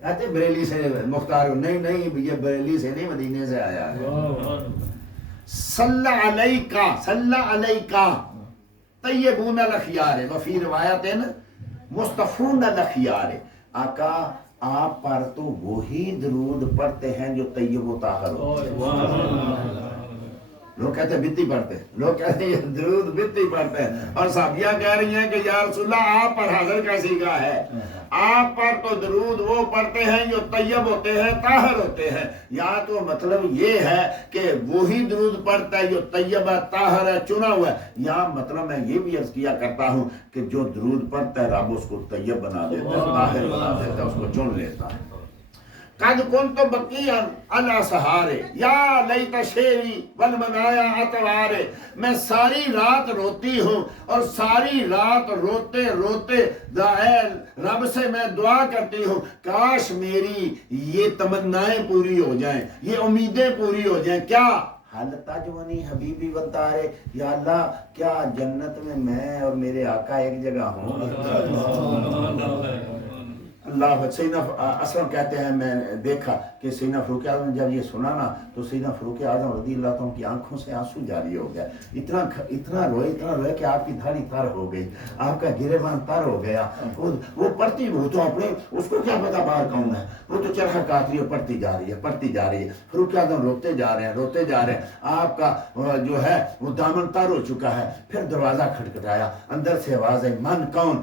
کہتے بریلی سے مختار نہیں، یہ بریلی سے نہیں مدینے سے آیا ہے۔ صلی علیکہ، صلی علیکہ طیبون الاخیار وفی روایت مصطفون الاخیار۔ آقا آپ پر تو وہی درود پڑھتے ہیں جو طیب و طاہر ہوتے ہیں. لوگ کہتے ہیں بتی پڑھتے ہیں، لوگ کہتے ہیں یہ درود بتی پڑھتے ہیں، اور صحابیہ کہہ رہی ہیں کہ یا رسول اللہ آپ پر حاضر کا سیگا ہے، آپ پر تو درود وہ پڑھتے ہیں جو طیب ہوتے ہیں، طاہر ہوتے ہیں. یا تو مطلب یہ ہے کہ وہی درود پڑھتا ہے جو طیب ہے، طاہر ہے، چنا ہوا ہے. یا مطلب میں یہ بھی عرض کیا کرتا ہوں کہ جو درود پڑھتا ہے رب اس کو طیب بنا دیتا ہے، طاہر بنا دیتا ہے، اس کو چن لیتا ہے. قد کنت بقیا علی سہارے یا لیت شیری والمنایا اتوارے. میں ساری رات روتی ہوں اور ساری رات روتے روتے رب سے میں دعا کرتی ہوں کاش میری یہ تمنائیں پوری ہو جائیں، یہ امیدیں پوری ہو جائیں. کیا حل تجونی حبیبی وطارے، یا اللہ کیا جنت میں اور میرے آقا ایک جگہ ہوں. اللہ. سیدنا اسلم کہتے ہیں میں نے دیکھا کہ سیدنا فاروق اعظم جب یہ سنا نا تو سیدنا فاروق اعظم رضی اللہ عنہ کی آنکھوں سے آنسو جاری ہو گیا. اتنا روئے کہ آپ کی دھاڑی تر ہو گئی، آپ کا گریبان تر ہو گیا. وہ پڑھتی وہ تو اپنے اس کو کیا پتا باہر کون ہے، وہ تو چرخہ کاٹ رہی ہے، پڑھتی جا رہی ہے. فاروق اعظم روتے جا رہے ہیں. آپ کا جو ہے وہ دامن تر ہو چکا ہے. پھر دروازہ کھٹکھٹایا، اندر سے آواز آئی من کون؟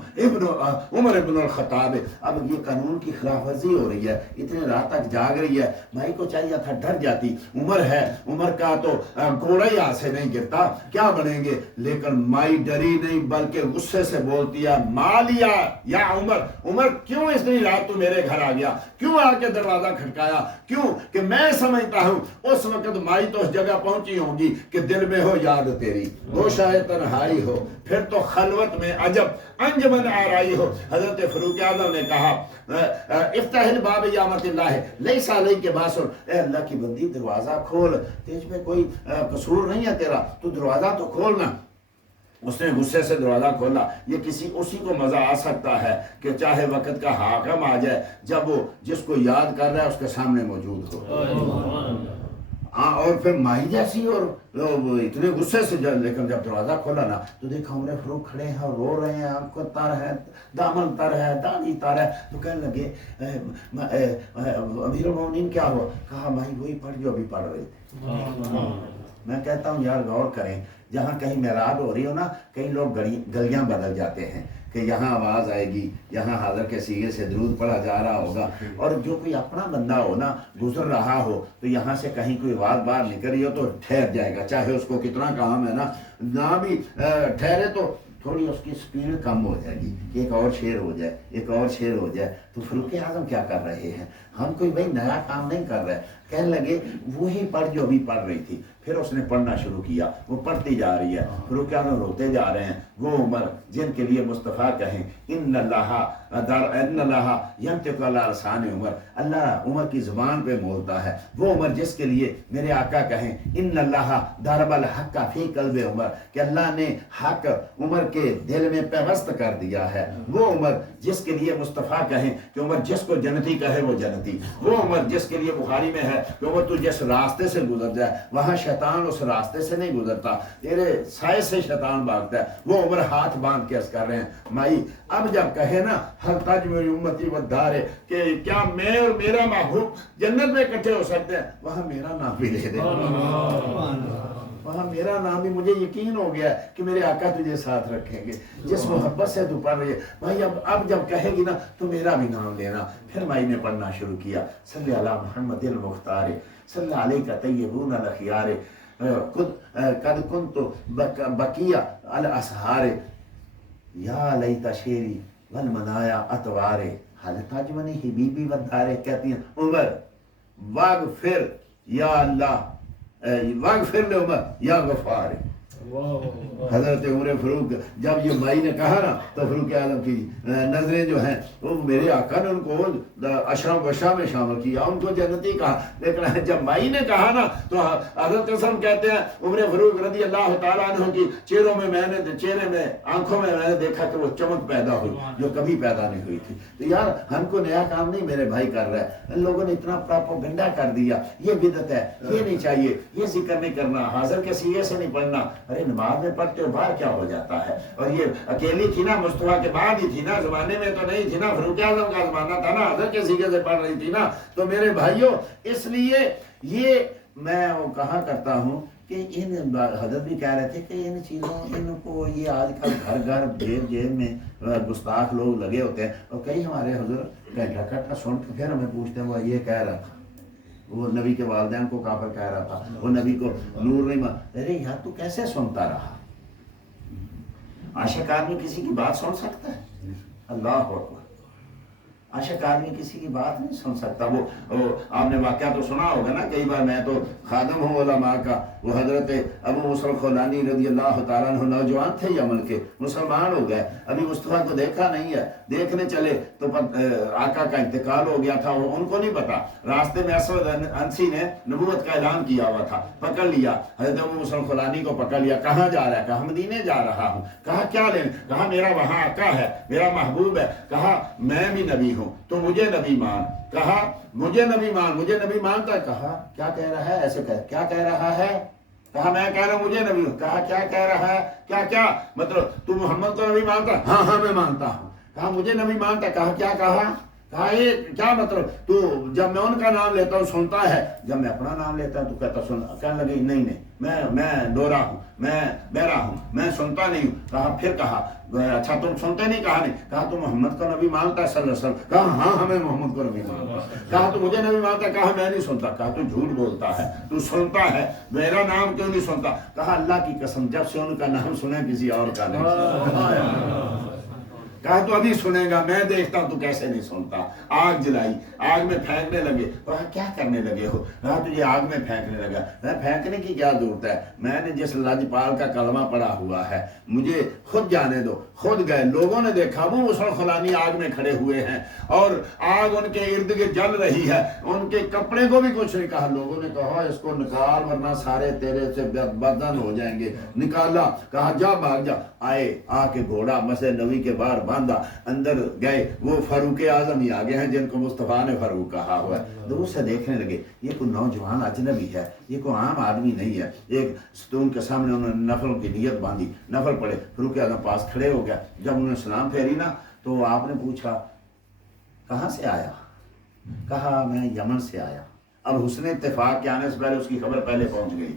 عمر ابن الخطاب. اب یہ قانون کی خلاف ورزی ہو رہی ہے، اتنے رات تک جاگ رہی ہے. مائی کو چاہیے تھا ڈر جاتی، عمر ہے، عمر کا تو گھوڑا ہی ہاتھ سے نہیں گرتا، کیا بنیں گے. لیکن مائی ڈری نہیں بلکہ غصے سے بولتی ہے مالیا یا عمر کیوں اتنی رات تو میرے گھر آ گیا، کیوں آ کے دروازہ کھٹکایا؟ کیوں کہ میں سمجھتا ہوں اس وقت مائی تو اس جگہ پہنچی ہوں گی کہ دل میں ہو یاد تیری، گوشہ تنہائی ہو، پھر تو خلوت میں عجب انجمن آرائی ہو. حضرت فاروق اعظم نے کہا افتح الباب یا امۃ اللہ لیس علیک باس. اے اللہ کی بندی دروازہ کھول، تجھ میں کوئی قصور نہیں ہے تیرا، تو دروازہ تو کھولنا. اس نے غصے سے دروازہ کھولا. یہ اسی کو مزہ آ سکتا ہے کہ چاہے وقت کا حاکم آ جائے جب وہ جس کو یاد کر رہا ہے اس کے سامنے موجود ہو. اور پھر مائی جیسی اور اتنے غصے سے لیکن جب دروازہ کھولا نا تو دیکھا عمر فاروق کھڑے ہیں اور رو رہے ہیں، آنکھ کو تر ہے، دامن تر ہے، داڑھی تر ہے. تو کہنے لگے امیر المومنین کیا ہوا؟ کہا مائی وہی پڑھ جو ابھی پڑھ رہے تھے. میں کہتا ہوں یار غور کریں، جہاں کہیں معراج ہو رہی ہو نا، کئی لوگ گلیاں بدل جاتے ہیں کہ یہاں آواز آئے گی، یہاں حاضر کے سیغے سے درود پڑھا جا رہا ہوگا. اور جو کوئی اپنا بندہ ہو نا گزر رہا ہو تو یہاں سے کہیں کوئی آواز باہر نکل رہی ہو تو ٹھہر جائے گا، چاہے اس کو کتنا کام ہے نہ بھی ٹھہرے تو تھوڑی اس کی سپیڈ کم ہو جائے گی، ایک اور شعر ہو جائے، ایک اور شعر ہو جائے. تو فاروق اعظم کیا کر رہے ہیں؟ ہم کوئی بھائی نیا کام نہیں کر رہے. کہنے لگے وہی پڑھ جو ابھی پڑھ رہی تھی. پھر اس نے پڑھنا شروع کیا، وہ پڑھتی جا رہی ہے. فاروق اعظم روتے جا رہے ہیں. وہ عمر جن کے لیے مصطفیٰ کہیں ان اللہ ینطق علی لسان عمر، اللہ عمر کی زبان پہ بولتا ہے. وہ عمر جس کے لیے میرے آقا کہیں ان اللہ ضرب الحق فی قلب عمر، کہ اللہ نے حق عمر کے دل میں پیوست کر دیا ہے. وہ عمر جس کے لیے مصطفیٰ کہیں کہ عمر جس کو جنتی کہے وہ جنتی. وہ عمر جس کے لیے بخاری میں ہے کہ عمر تو جس راستے سے گزر جائے وہاں شیطان اس راستے سے نہیں گزرتا، تیرے سائے سے شیطان بھاگتا ہے. وہ عمر ہاتھ باندھ کے عرض کر رہے ہیں مائی اب جب کہے نا حل تاج میری امتی والدار ہے کہ کیا میں اور میرا محبوب جنت میں اکٹھے ہو سکتے ہیں، وہاں میرا نام بھی لے دے، وہاں میرا نام بھی. مجھے یقین ہو گیا کہ میرے آقا تجھے ساتھ رکھیں گے. جس محبت سے تو پڑھ رہی ہے بھائی اب جب کہے گی نا تو میرا بھی نام لینا. پھر مائی نے پڑھنا شروع کیا صلی علی محمد المختار صلی علیہ طیبون الاخیار قد کنت بقیہ الاسحار یا لیت شیری والمنایا اتوار حل تجمنی حبیبی ودارے. کہتی ہیں عمر واغفر یا اللہ واغفر لے عمر یا غفار. حضرت عمر فاروق جب یہ مائی نے کہا نا تو فاروق اعظم کی نظریں جو ہیں وہ میرے آقا نے ان کو اشرف بشا میں شامل کیا، ان کو جنتی کہا. لیکن جب مائی نے کہا نا تو حضرت قسم کہتے ہیں عمر فاروق رضی اللہ تعالیٰ عنہ کی چہرے میں آنکھوں میں میں نے دیکھا کہ وہ چمک پیدا ہوئی جو کبھی پیدا نہیں ہوئی تھی. تو یار ہم کو نیا کام نہیں میرے بھائی کر رہا ہے. ان لوگوں نے اتنا پروپیگنڈا کر دیا، یہ بدعت ہے، یہ نہیں چاہیے، یہ ذکر نہیں کرنا، حاضر کے سیغے سے نہیں پڑھنا. ارے نماز میں پڑھتے ہو باہر کیا ہو جاتا ہے؟ اور یہ اکیلی تھی نا، مصطفیٰ کے بعد ہی تھی نا، زمانے میں تو نہیں تھی نا، فاروق اعظم کا زمانہ تھا نا، حضرت کے سیکھے سے پڑھ رہی تھی نا۔ تو میرے بھائیوں، اس لیے یہ میں کہا کرتا ہوں کہ ان حضرت بھی کہہ رہے تھے کہ ان چیزوں، ان کو یہ آج کل گھر گھر جیب جیب میں گستاخ لوگ لگے ہوتے ہیں، اور کئی ہمارے حضرت گھنٹہ گھنٹہ سن کے پھر ہمیں پوچھتے ہیں وہ یہ کہہ رہا تھا، وہ نبی کے والدین کو کافر کہہ رہا تھا، وہ نبی کو نور نہیں مان۔ ارے یار تو کیسے سنتا رہا؟ عاشق آدمی کسی کی بات سن سکتا ہے؟ اللہ اکبر، عاشق آدمی کسی کی بات نہیں سن سکتا۔ وہ آپ نے واقعہ تو سنا ہوگا نا، کئی بار میں تو خادم ہوں علماء کا، وہ حضرت ابو موسیٰ الخولانی رضی اللہ تعالیٰ عنہ نوجوان تھے یمن کے، مسلمان ہو گئے، ابھی مصطفیٰ کو دیکھا نہیں ہے، دیکھنے چلے تو آقا کا انتقال ہو گیا تھا، ان کو نہیں پتا، راستے میں اسود انسی نے نبوت کا اعلان کیا ہوا تھا، پکڑ لیا حضرت ابو موسیٰ الخولانی کو، پکڑ لیا، کہاں جا رہا ہے؟ کہا مدینے جا رہا ہوں۔ کہا کیا لینے؟ کہا میرا وہاں آقا ہے، میرا محبوب ہے۔ کہا میں بھی نبی ہوں تو مجھے نبی مان۔ کہا مجھے نبی مان، مجھے نبی مانتا ہے۔ کہا کیا کہہ رہا ہے؟ ایسے کہہ، کیا کہہ رہا ہے؟ کہا میں کہہ رہا ہوں مجھے نبی ہوں۔ کہا کیا کہہ رہا ہے؟ کیا مطلب تو محمد کو نبی مانتا ہے؟ ہاں ہاں میں مانتا ہوں۔ کہا مجھے نبی مانتا ہے۔ کہا کیا کہا؟ کہا یہ کیا مطلب تو جب میں ان کا نام لیتا ہوں سنتا ہے، جب میں اپنا نام لیتا ہوں تو کہتا سن، کہنے لگے نہیں میں ڈورا ہوں، میں بہرا ہوں، میں سنتا نہیں ہوں۔ کہا پھر کہا اچھا تم سنتے نہیں؟ کہا نہیں۔ کہا تو محمد کو نبی مانتا ہے صلی اللہ علیہ وسلم؟ کہا ہاں ہمیں محمد کو نبی مانتا ہے۔ کہا تو مجھے نبی مانتا ہے؟ کہا میں نہیں سنتا۔ کہا تو جھوٹ بولتا ہے، تو سنتا ہے، میرا نام کیوں نہیں سنتا؟ کہا اللہ کی قسم جب سے ان کا نام سنے کسی اور کا نہیں۔ کہا تو ابھی سنے گا، میں دیکھتا ہوں تو کیسے نہیں سنتا۔ آگ جلائی، آگ میں پھینکنے لگے۔ کہا کیا کرنے لگے ہو؟ کہا تجھے آگ میں پھینکنے لگا۔ میں پھینکنے کی کیا ضرورت ہے؟ میں نے جس لاجپال کا کلمہ پڑھا ہوا ہے، مجھے خود جانے دو۔ خود گئے، لوگوں نے دیکھا ابو موسیٰ الخولانی آگ میں کھڑے ہوئے ہیں اور آگ ان کے ارد گرد جل رہی ہے، ان کے کپڑے کو بھی کچھ نہیں کہا۔ لوگوں نے کہا اس کو نکال ورنہ سارے تیرے سے بدن ہو جائیں گے۔ نکالا، کہا جا بھاگ جا۔ آئے، آ کے گھوڑا مسجد نبی کے باہر باندھا، اندر گئے، وہ فاروق اعظم ہی آگے ہیں جن کو مصطفیٰ نے فاروق کہا ہوا ہے۔ دور سے دیکھنے لگے یہ کوئی نوجوان اجنبی ہے، یہ کوئی عام آدمی نہیں ہے۔ ایک ستون کے سامنے انہوں نے نفل کی نیت باندھی، نفل پڑھے، فاروق اعظم پاس کھڑے ہو گیا۔ جب انہوں نے سلام پھیری نا تو آپ نے پوچھا کہاں سے آیا؟ کہا میں یمن سے آیا۔ اب حسن اتفاق کے آنے سے پہلے اس کی خبر پہلے پہنچ گئی۔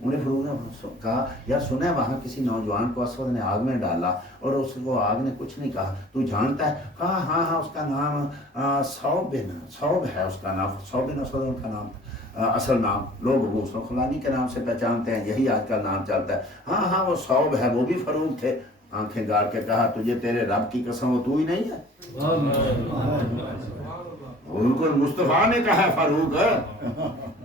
انہیں فاروق نے کہا یار سنا ہے وہاں کسی نوجوان کو اسود نے آگ میں ڈالا اور اس کو آگ نے کچھ نہیں کہا، تو جانتا ہے؟ کہا ہاں اس کا نام صوب ہے، اس کا نام صوب بن اسود ان کا نام، اصل نام لوگ ابو موسیٰ الخولانی کے نام سے پہچانتے ہیں، یہی آج کا نام چلتا ہے۔ ہاں وہ صوب ہے، وہ بھی فاروق تھے۔ آنکھیں گاڑ کے کہا تجھے تیرے رب کی قسم وہ تو ہی نہیں ہے؟ ان کو مصطفیٰ نے کہا ہے فاروق،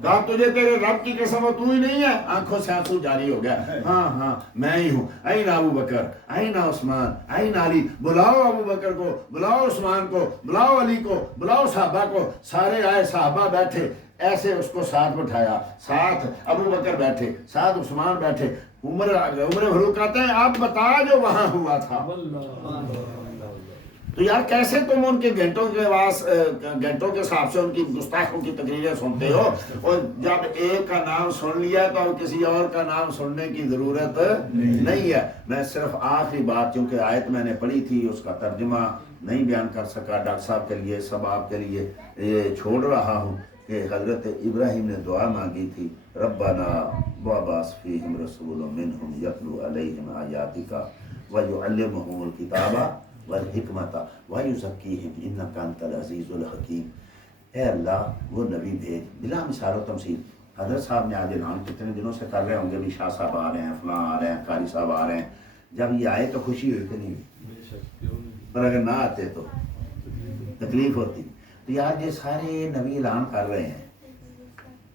کہا تجھے تیرے رب کی قسم وہ تو ہی نہیں ہے؟ آنکھوں سے آنسو جاری ہو گیا۔ ہاں میں ہی ہوں۔ این ابو بکر، این عثمان، این علی، بلاؤ ابو بکر کو، بلاؤ عثمان کو، بلاؤ علی کو، بلاؤ صحابہ کو۔ سارے آئے، صحابہ بیٹھے، ایسے اس کو ساتھ بٹھایا، ساتھ ابو بکر بیٹھے، ساتھ عثمان بیٹھے، عمر فاروق کہتے ہیں آپ بتا جو وہاں ہوا تھا۔ تو یار کیسے تم ان کے گھنٹوں کے حساب سے ان کی گستاخوں کی تقریریں سنتے ہو، اور جب ایک کا نام سن لیا تو اب کسی اور کا نام سننے کی ضرورت نہیں ہے۔ میں صرف آخری بات، چونکہ آیت میں نے پڑھی تھی اس کا ترجمہ نہیں بیان کر سکا، ڈاکٹر صاحب کے لیے، سب آپ کے لیے یہ چھوڑ رہا ہوں کہ حضرت ابراہیم نے دعا مانگی تھی، ربنا وابعث فیہم رسولا منہم یتلو علیہم آیاتک ویعلمہم الکتاب والحکمت ویزکیہم انک انت العزیز الحکیم۔ اے اللہ وہ نبی بھیج بلا مثال و تمثیل۔ حضرت صاحب نے آج اعلان کتنے دنوں سے کر رہے ہوں گے بھی شاہ صاحب آ رہے ہیں، فلاں آ رہے ہیں، قاری صاحب آ رہے ہیں۔ جب یہ آئے تو خوشی ہوئی کہ نہیں ہوئی؟ پر اگر نہ آتے تو تکلیف ہوتی۔ تو یار یہ سارے نبی اعلان کر رہے ہیں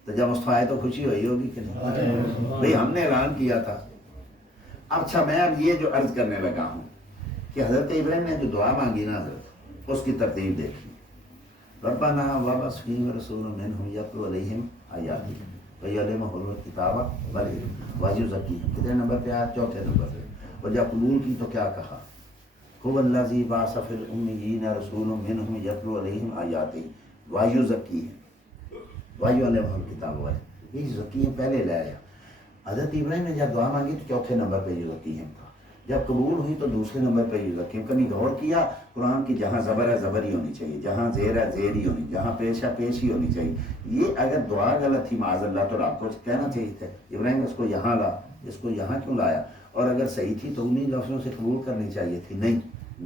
تو جب مصطفیٰ آئے تو خوشی ہوئی ہوگی کہ نہیں؟ بھئی ہم نے اعلان کیا تھا۔ اچھا میں اب یہ جو عرض کرنے لگا ہوں کہ حضرت ابراہیم نے جو دعا مانگی نا حضرت، اس کی ترتیب دیکھی، ربنا وابعث فیہم رسولا منہم یتلو علیہم آیاتک ویعلمہم الکتاب والحکمۃ ویزکیہم۔ کتنے نمبر پہ آیا؟ چوتھے نمبر پہ۔ اور جب قبول کی تو کیا کہا؟ هو الذی بعث فی الامیین رسولا منہم یتلو علیہم آیاتہ ویزکیہم ویعلمہم الکتاب والحکمۃ۔ یہ زکیہم پہلے لے آیا۔ حضرت ابراہیم نے جب دعا مانگی تو چوتھے نمبر پہ یزکیہم تھا، جب قبول ہوئی تو دوسرے نمبر پہ یزکیہم۔ کبھی غور کیا قرآن کی جہاں زبر ہے زبر ہی ہونی چاہیے، جہاں زیر ہے زیر ہی ہونی، جہاں پیش ہے پیش ہی ہونی چاہیے۔ یہ اگر دعا غلط تھی معاذ اللہ تو آپ کو کہنا چاہیے تھا ابراہیم اس کو یہاں لا، اس کو یہاں کیوں لایا؟ اور اگر صحیح تھی تو انہیں لفظوں سے قبول کرنی چاہیے تھی، نہیں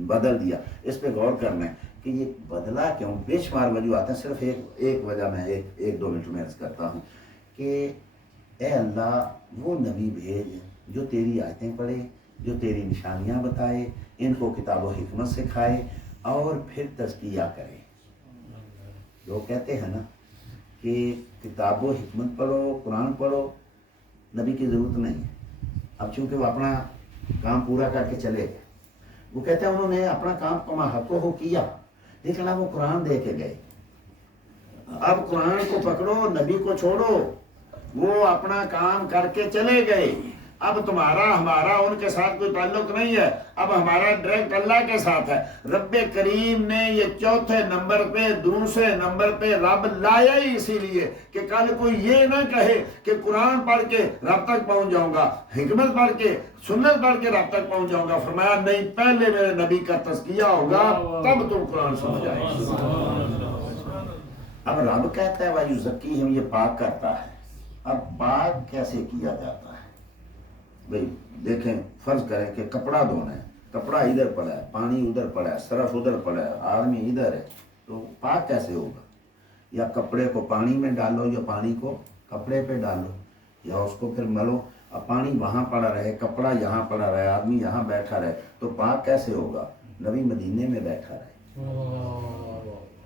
بدل دیا۔ اس پہ غور کرنا ہے کہ یہ بدلا کیوں؟ بے شمار وجوہات ہیں، صرف ایک وجہ میں ایک دو منٹ میں عرض کرتا ہوں کہ اے اللہ وہ نبی بھیج جو تیری آیتیں پڑھے، جو تیری نشانیاں بتائے، ان کو کتاب و حکمت سکھائے اور پھر تزکیہ کرے۔ لوگ کہتے ہیں نا کہ کتاب و حکمت پڑھو، قرآن پڑھو، نبی کی ضرورت نہیں ہے۔ اب چونکہ وہ اپنا کام پورا کر کے چلے گئے، وہ کہتے ہیں انہوں نے اپنا کام کما حق ہو کیا، لیکن اب وہ قرآن دے کے گئے۔ اب قرآن کو پکڑو، نبی کو چھوڑو، وہ اپنا کام کر کے چلے گئے۔ اب تمہارا ہمارا ان کے ساتھ کوئی تعلق نہیں ہے، اب ہمارا ڈائریکٹ اللہ کے ساتھ ہے۔ رب کریم نے یہ چوتھے نمبر پہ، دوسرے نمبر پہ رب لایا ہی اسی لیے کہ کل کوئی یہ نہ کہے کہ قرآن پڑھ کے رب تک پہنچ جاؤں گا، حکمت پڑھ کے، سنت پڑھ کے رب تک پہنچ جاؤں گا۔ فرمایا نہیں، پہلے میرے نبی کا تزکیہ ہوگا تب تم قرآن سمجھ آئے گے۔ اب رب کہتا ہے وَيُزَكِّيهِمْ، یہ پاک کرتا ہے۔ اب پاک کیسے کیا جاتا ہے؟ بھئی دیکھیں، فرض کریں کہ کپڑا دھونا ہے، کپڑا ادھر پڑا ہے، پانی ادھر پڑا ہے، صرف ادھر پڑا ہے، آدمی ادھر ہے، تو پاک کیسے ہوگا؟ یا کپڑے کو پانی میں ڈالو یا پانی کو کپڑے پہ ڈالو یا اس کو پھر ملو، اب پانی وہاں پڑا رہے، کپڑا یہاں پڑا رہے، آدمی یہاں بیٹھا رہے، تو پاک کیسے ہوگا؟ نبی مدینے میں بیٹھا رہے،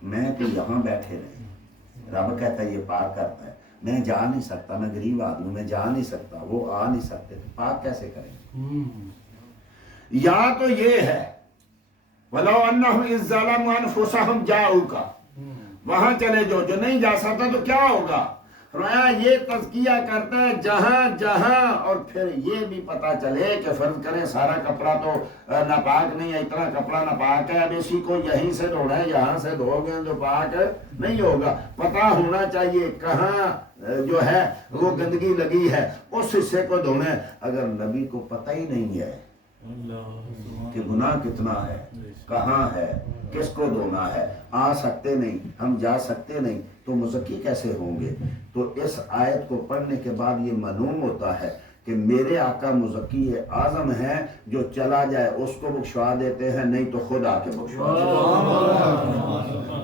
میں تو یہاں بیٹھے رہے۔ رب کہتا ہے یہ پاک کرتا ہے۔ میں جا نہیں سکتا، میں غریب آدمی، میں جا نہیں سکتا، وہ آ نہیں سکتے، تو پاک کیسے کریں گے؟ یا تو یہ ہے وَلَوْ أَنَّهُمْ إِذْ ظَلَمُوا أَنفُسَهُمْ جَاءُوكَ، وہاں چلے جو نہیں جا سکتا تو کیا ہوگا؟ فرمایا یہ تزکیہ کرتا ہے جہاں جہاں، اور پھر یہ بھی پتا چلے کہ فرض کریں سارا کپڑا تو ناپاک نہیں ہے، اتنا کپڑا ناپاک ہے، اب اسی کو یہیں سے دھونا ہے، یہاں سے دھو گے جو پاک نہیں ہوگا۔ پتہ ہونا چاہیے کہاں جو ہے وہ گندگی لگی ہے، اس حصے کو دھونا ہے۔ اگر نبی کو پتہ ہی نہیں ہے کہ گناہ کتنا ہے، کہاں ہے، کس کو دھونا ہے، آ سکتے نہیں، ہم جا سکتے نہیں، تو مزکی کیسے ہوں گے؟ تو اس آیت کو پڑھنے کے بعد یہ معلوم ہوتا ہے کہ میرے آقا مزکی اعظم ہیں، جو چلا جائے اس کو بخشوا دیتے ہیں، نہیں تو خود آ کے بخشوا دیتے ہیں۔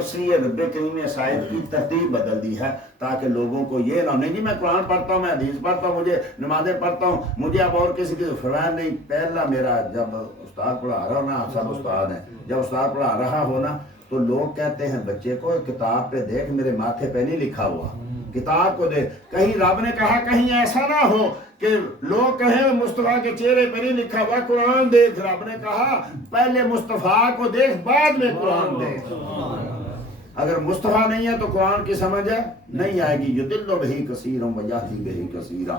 اس لیے رب کریم نے اس آیت کی ترتیب بدل دی ہے تاکہ لوگوں کو یہ نہ، نہیں جی میں قرآن پڑھتا ہوں، میں حدیث پڑھتا ہوں، مجھے نمازیں پڑھتا ہوں، مجھے اب اور کسی کی فرمایا نہیں۔ پہلا میرا جب استاد پڑھا رہا ہو نا، آپ سب استاد ہیں، جب استاد پڑھا رہا ہو نا تو لوگ کہتے ہیں بچے کو کتاب پہ دیکھ، میرے ماتھے پہ نہیں لکھا ہوا، کتاب کو دیکھ، کہیں رب نے کہا کہیں ایسا نہ ہو کہ لوگ کہیں مصطفیٰ کے چہرے پہ نہیں لکھا ہوا قرآن دیکھ۔ رب نے کہا پہلے مصطفیٰ کو دیکھ، بعد میں قرآن دیکھ۔ اگر مصطفیٰ نہیں ہے تو قرآن کی سمجھ نہیں آئے گی۔ یضل بہ کثیرا ویہدی بہ کثیرا،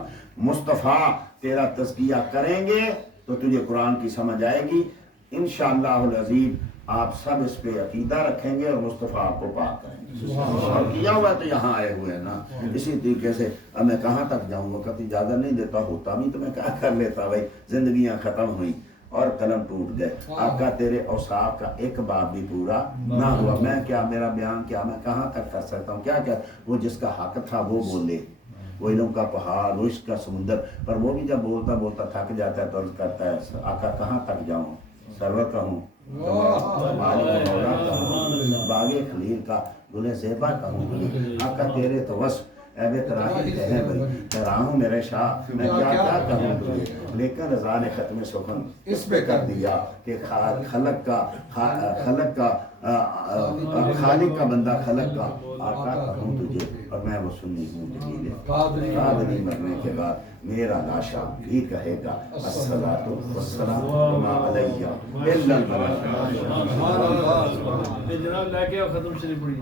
مصطفیٰ تیرا تزکیہ کریں گے تو تجھے قرآن کی سمجھ آئے گی۔ انشاءاللہ العزیز آپ سب اس پہ عقیدہ رکھیں گے اور مصطفیٰ آپ کو پاک کریں گے، اور کیا ہوا تو یہاں آئے ہوئے ہیں نا۔ اسی طریقے سے اب میں کہاں تک جاؤں، وقت اجازت نہیں دیتا، ہوتا بھی تو میں کیا کر لیتا بھائی، زندگیاں ختم ہوئیں اور قلم ٹوٹ گئے۔ آقا تیرے اوصاف کا ایک باب بھی پورا نہ ہوا، میں کیا، میرا بیان کیا، میں کہاں تک کر سکتا ہوں؟ کیا کیا وہ جس کا حق تھا وہ بولے، وہ علم کا پہاڑ، وہ عشق کا سمندر، پر وہ بھی جب بولتا بولتا تھک جاتا ہے تو عرض کرتا ہے آقا کہاں تک جاؤں، سرور کہوں، مالک مولا کہوں، باغ خلیل کا گل زیبا کہوں، آقا تیرے تو وصف اے بے تراہی کہیں بھئی، تراہوں میرے شاہ، میں کیا کیا کہوں تجھے، لیکن رضا نے ختم سخن اس پہ کر دیا کہ خالق کا خالق کا بندہ خلق کا آقا کہوں تجھے، اور میں وہ سنی ہوں جلیل قادری مرنے کے بعد میرا لاشا بھی کہے گا الصلاۃ والسلام وما علیہ الا البلاغ۔ جناب لے کے ختم شریف پڑھیے۔